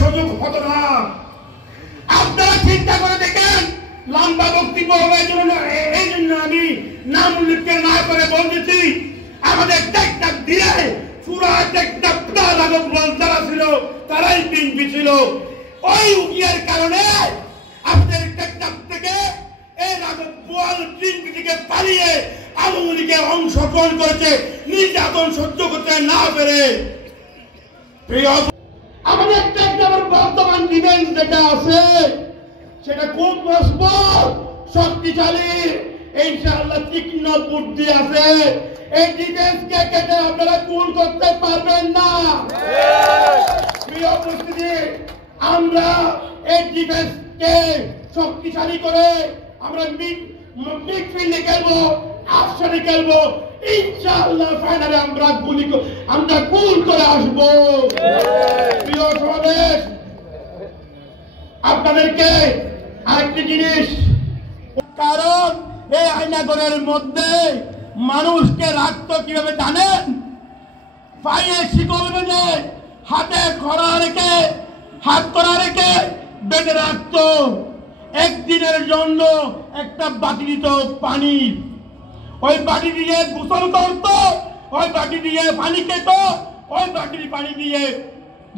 সুযোগ হতো না। আপনারা চিন্তা করে দেখেন, লম্বা বক্তব্য হবে এই জন্য আমি নাম উল্লেখ না করে বলতেছি, আমাদের টেকটাপ দিয়ে পুরা টেকটাপ যারা ছিল তারাই বিএনপি ছিল। ওই উকিলের কারণে আপনাদের টেকটাপ থেকে এই রাঘব বোয়াল বিএনপি থেকে পালিয়ে আওয়ামী লীগে অংশগ্রহণ করেছে নির্যাতন সহ্য করতে না পেরে। আমাদের টেকটাপের বর্তমান ডিফেন্স যেটা আছে সেটা খুব মজবুত, শক্তিশালী, ইনশাআল্লাহ তীক্ষ্ণ বুদ্ধি আছে। এই ডিফেন্সকে কেটে আপনারা কুল করতে পারবেন না। প্রিয় উপস্থিতি, আমরা এই ডিফেন্সকে শক্তিশালী করে আমরা মিডফিল্ডে খেলবো, আফসারে খেলবো, ইনশাআল্লাহ ফাইনালে আমরা কুল করে আসবো। প্রিয় সমাবেশ, আপনাদেরকে আরেকটি জিনিস, কারণ এই আয়নাগরের মধ্যে মানুষকে রাখতো কিভাবে জানেন? পায়ে শিকল বেঁধে, হাতে খড়া রেখে, হাত করা রেখে বেঁধে রাখতো। একদিনের জন্য একটা বাটি দিত পানি, ওই বাটি দিয়ে গোসল করতো, ওই বাটি দিয়ে পানি খেত, ওই বাটির পানি দিয়ে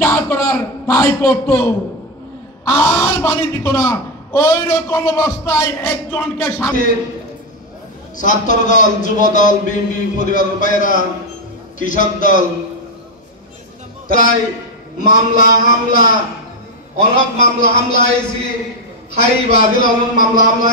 যা করার তাই করতো, আর পানি দিত না। ওই রকম অবস্থায় একজনকে ছাত্র দল, যুব দল, বিএনপি পরিবারের ভাইয়েরা, কৃষক দল, তাই মামলা হামলা, অনেক মামলা হামলা হয়েছে, হাই বাদিল অনেক মামলা হামলা